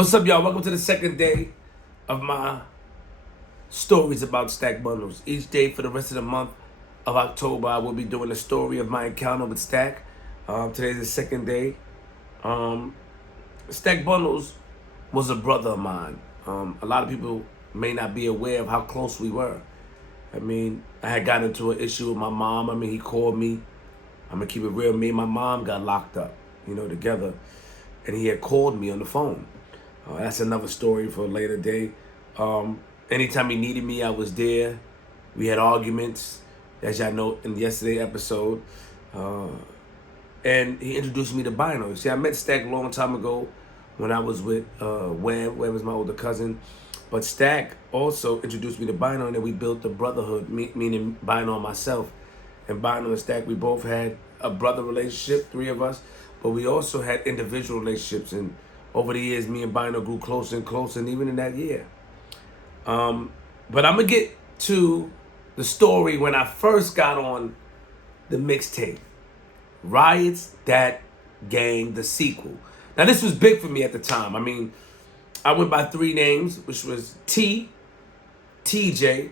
What's up, y'all? Welcome to the second day of my stories about stack bundles. Each day for the rest of the month of October, I will be doing a story of my encounter with stack. Today's the second day. Um, Stack bundles was a brother of mine. A lot of people may not be aware of how close we were. I had gotten into an issue with my mom. He called me. I'm gonna keep it real. Me and my mom got locked up, together, and he had called me on the phone. That's another story for a later day. Anytime he needed me, I was there. We had arguments, as y'all know in yesterday's episode. And he introduced me to Bino. See, I met Stack a long time ago when I was with Webb. Webb was my older cousin. But Stack also introduced me to Bino, and then we built the brotherhood, meaning Bino and myself. And Bino and Stack, we both had a brother relationship, three of us, but we also had individual relationships. And over the years, me and Bino grew closer and closer, and even in that year. But I'm going to get to the story when I first got on the mixtape. Riots, That Gang, the sequel. Now, this was big for me at the time. I went by three names, which was T, TJ,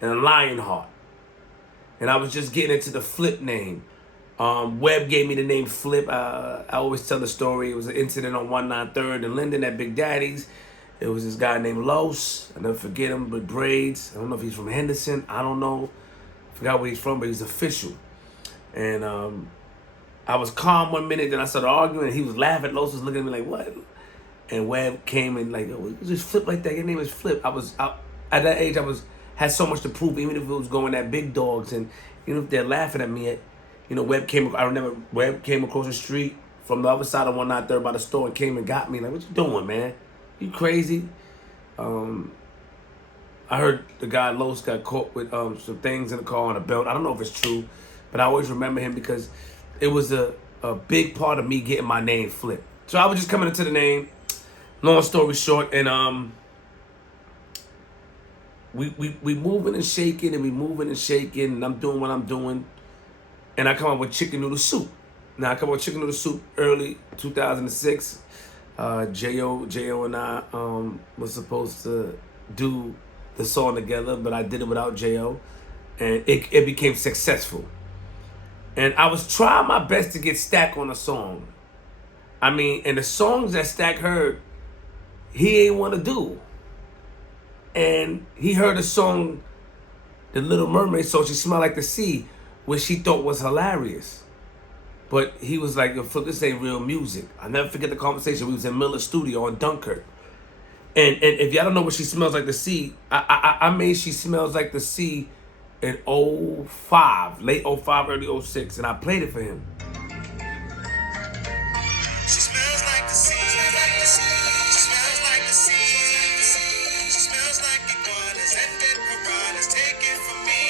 and Lionheart. And I was just getting into the Flip name. Webb gave me the name Flip. I always tell the story. It was an incident on 193rd in Linden at Big Daddy's. It was this guy named Los. I'll never forget him, with braids. I don't know if he's from Henderson. I don't know. I forgot where he's from, but he's official. And I was calm one minute, then I started arguing, and he was laughing. Los was looking at me like, what? And Webb came and like, oh, you just Flip like that. Your name is Flip. At that age, had so much to prove, even if it was going at big dogs, and even if they're laughing at me. I remember Webb came across the street from the other side of 193rd by the store and came and got me. Like, what you doing, man? You crazy? I heard the guy Los got caught with some things in the car on a belt. I don't know if it's true, but I always remember him because it was a big part of me getting my name Flip. So I was just coming into the name. Long story short, and we moving and shaking, and I'm doing what I'm doing, and I come up with chicken noodle soup. Now I come up with chicken noodle soup early 2006. Jo and I was supposed to do the song together, but I did it without Jo, and it became successful. And I was trying my best to get Stack on a song. And the songs that Stack heard, he ain't want to do. And he heard a song, the Little Mermaid song, She Smelled Like the Sea, which he thought was hilarious. But he was like, yo, Flip, this ain't real music. I'll never forget the conversation. We was in Miller's studio on Dunkirk. And if y'all don't know what She Smells Like the Sea, I made She Smells Like the Sea in '05, late '05, early '06, and I played it for him. She smells like the sea. She smells like the sea. She smells like iguanas and dead piranhas. Take it from me.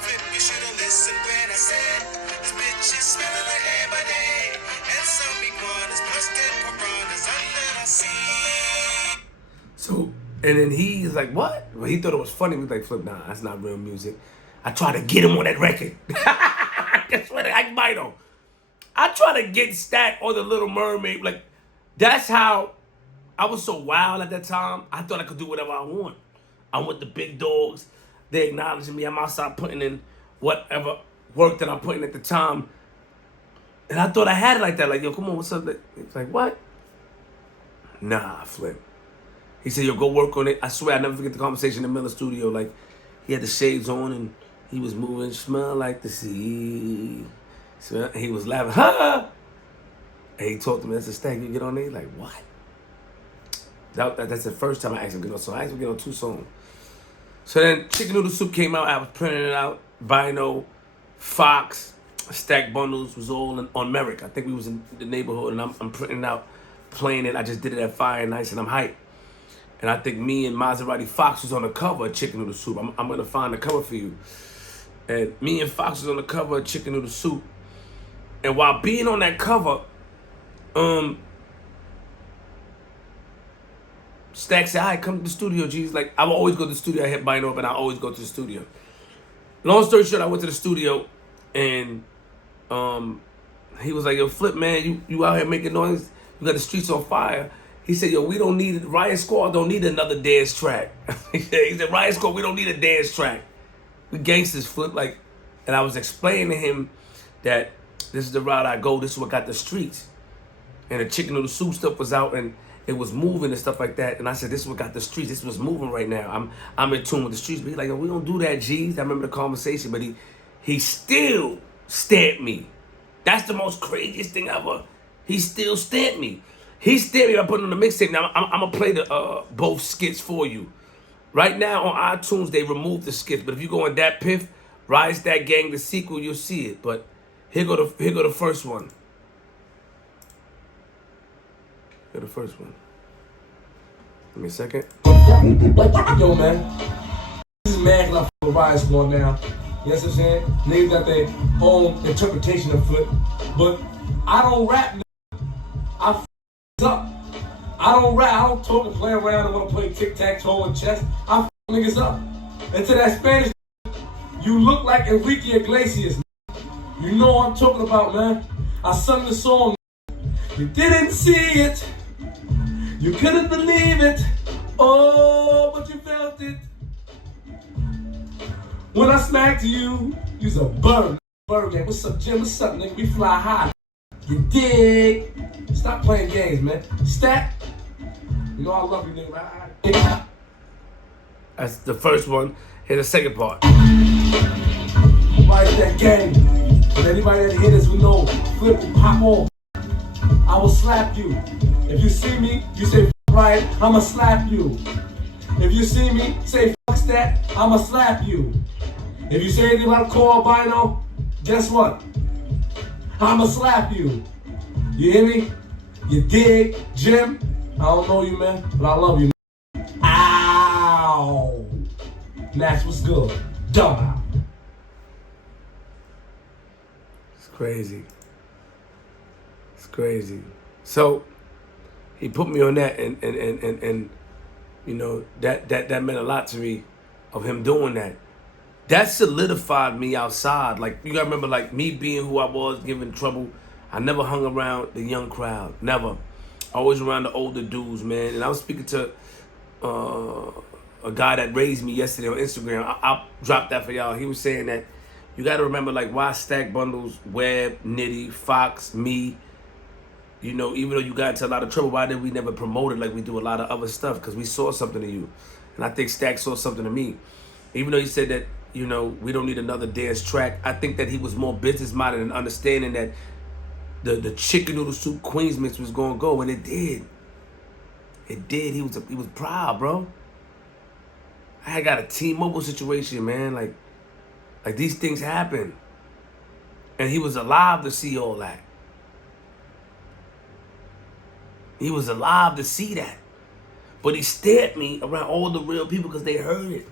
Flip, you should have listened when I said this bitch is smelling like ebony and some iguanas plus dead piranhas under the sea. So, and then he's like, what? Well, he thought it was funny. He was like, Flip, nah, that's not real music. I tried to get him on that record. That's what I might have. I try to get Stack on the Little Mermaid. Like, that's how I was so wild at that time. I thought I could do whatever I want. I'm with the big dogs. They acknowledging me. I'm outside putting in whatever work that I'm putting at the time. And I thought I had it like that. Like, yo, come on, what's up? It's like, what? Nah, Flip. He said, yo, go work on it. I swear, I never forget the conversation in the Miller studio. Like, he had the shades on and he was moving. Smell like the sea. He was laughing, ha! And he talked to me, that's a Stack, you get on there? Like, what? That's the first time I asked him to get on a song. I asked him to get on 2 songs. So then Chicken Noodle Soup came out. I was printing it out. Bino, Fox, Stack Bundles was all on Merrick. I think we was in the neighborhood, and I'm printing it out, playing it. I just did it at Fire and Nice, and I'm hyped. And I think me and Maserati Fox was on the cover of Chicken Noodle Soup. I'm going to find the cover for you. And me and Fox was on the cover of Chicken Noodle Soup. And while being on that cover, Stack said, all right, come to the studio, G. He's like, I will always go to the studio. I hit Bino up, and I always go to the studio. Long story short, I went to the studio, and he was like, yo, Flip, man, you out here making noise. You got the streets on fire. He said, yo, we don't need, Riot Squad don't need another dance track. He said, Riot Squad, we don't need a dance track. We gangsters flip like, and I was explaining to him that this is the route I go, this is what got the streets. And the chicken noodle soup stuff was out and it was moving and stuff like that. And I said, this is what got the streets, this was moving right now. I'm in tune with the streets. But he's like, yo, we don't do that, G's. I remember the conversation, but he still stamped me. That's the most craziest thing ever. He still stamped me. He stamped me. I put it on the mixtape. Now I'm gonna play the both skits for you. Right now on iTunes they removed the skits, but if you go on Dat Piff, Rise That Gang, the sequel, you'll see it. But here go the first one. Here the first one. Give me a second. Yo, man. This is mad because I Riot Squad now. You know what I'm saying? Niggas got their own interpretation of foot. But I don't rap, I f*** up. I don't rap, I don't talk and play around and want to play tic-tac-toe and chess. I f*** niggas up. And to that Spanish, you look like Enrique Iglesias. You know what I'm talking about, man. I sung the song. You didn't see it. You couldn't believe it. Oh, but you felt it. When I smacked you, you's a bird. Bird gang. What's up, Jim? What's up, nigga? We fly high. You dig? Stop playing games, man. Stack. You know I love you, nigga. Right? That's the first one. Here's the second part. Right, that game. And anybody that hit us, we know. Flip and pop off. I will slap you. If you see me, you say right, I'ma slap you. If you see me, say fuck that, I'ma slap you. If you say anything about Core Albino, guess what? I'ma slap you. You hear me? You dig? Jim? I don't know you, man, but I love you. Ow! Nash, what's good? Dumb. It's crazy. It's crazy. So he put me on that, and you know that meant a lot to me, of him doing that. That solidified me outside. Like, you gotta remember, like, me being who I was, giving trouble. I never hung around the young crowd. Never. Always around the older dudes, man. And I was speaking to a guy that raised me yesterday on Instagram. I'll drop that for y'all. He was saying that you gotta remember, like, why Stack Bundles, Webb, Nitty, Fox, me, you know, even though you got into a lot of trouble, why did we never promote it like we do a lot of other stuff? Because we saw something in you. And I think Stack saw something in me. Even though he said that, you know, we don't need another dance track, I think that he was more business-minded and understanding that the chicken noodle soup Queens mix was going to go, and it did. It did. He was proud, bro. I had got a T-Mobile situation, man. Like these things happen. And he was alive to see all that. He was alive to see that. But he stared me around all the real people because they heard it.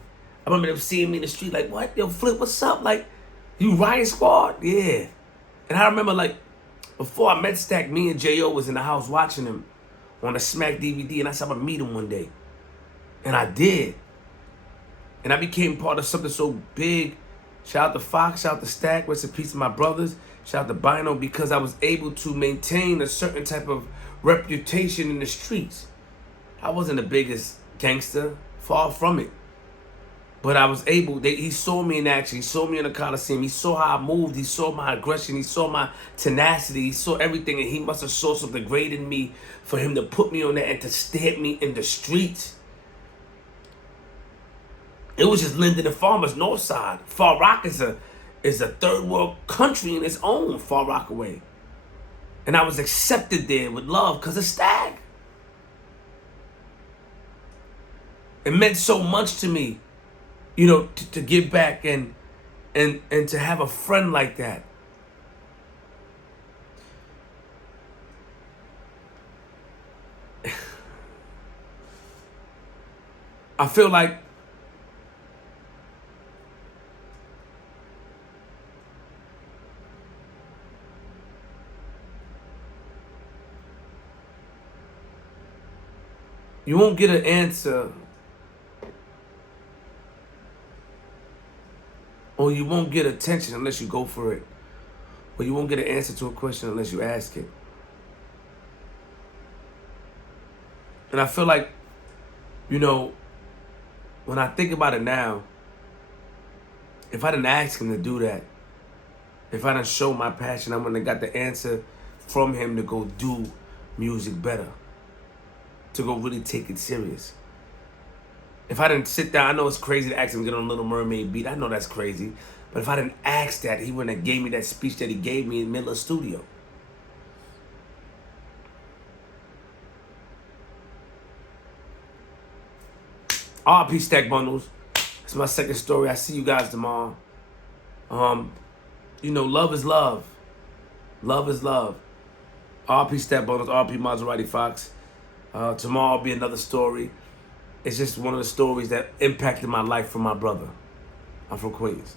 I remember them seeing me in the street like, what? Yo, Flip, what's up? Like, you Riot Squad? Yeah. And I remember, like, before I met Stack, me and J.O. was in the house watching him on a Smack DVD, and I said I'm gonna meet him one day. And I did. And I became part of something so big. Shout out to Fox, shout out to Stack, rest in peace to my brothers, shout out to Bino, because I was able to maintain a certain type of reputation in the streets. I wasn't the biggest gangster, far from it. But I was able, he saw me in action, he saw me in the Coliseum, he saw how I moved, he saw my aggression, he saw my tenacity, he saw everything, and he must have saw something great in me for him to put me on that and to stamp me in the streets. It was just Linden and Farmers, North Side. Far Rock is a third world country in its own, Far Rockaway. And I was accepted there with love because of Stag. It meant so much to me, you know, to give back and to have a friend like that. I feel like you won't get an answer, or you won't get attention unless you go for it, or you won't get an answer to a question unless you ask it. And I feel like, you know, when I think about it now, if I didn't ask him to do that, if I didn't show my passion, I wouldn't have got the answer from him to go do music better, to go really take it serious. If I didn't sit down, I know it's crazy to ask him to get on a Little Mermaid beat. I know that's crazy. But if I didn't ask that, he wouldn't have gave me that speech that he gave me in the middle of the studio. RP Stack Bundles. It's my second story. I see you guys tomorrow. You know, love is love. Love is love. RP Stack Bundles, RP Maserati Fox. Tomorrow will be another story. It's just one of the stories that impacted my life from my brother. I'm from Queens.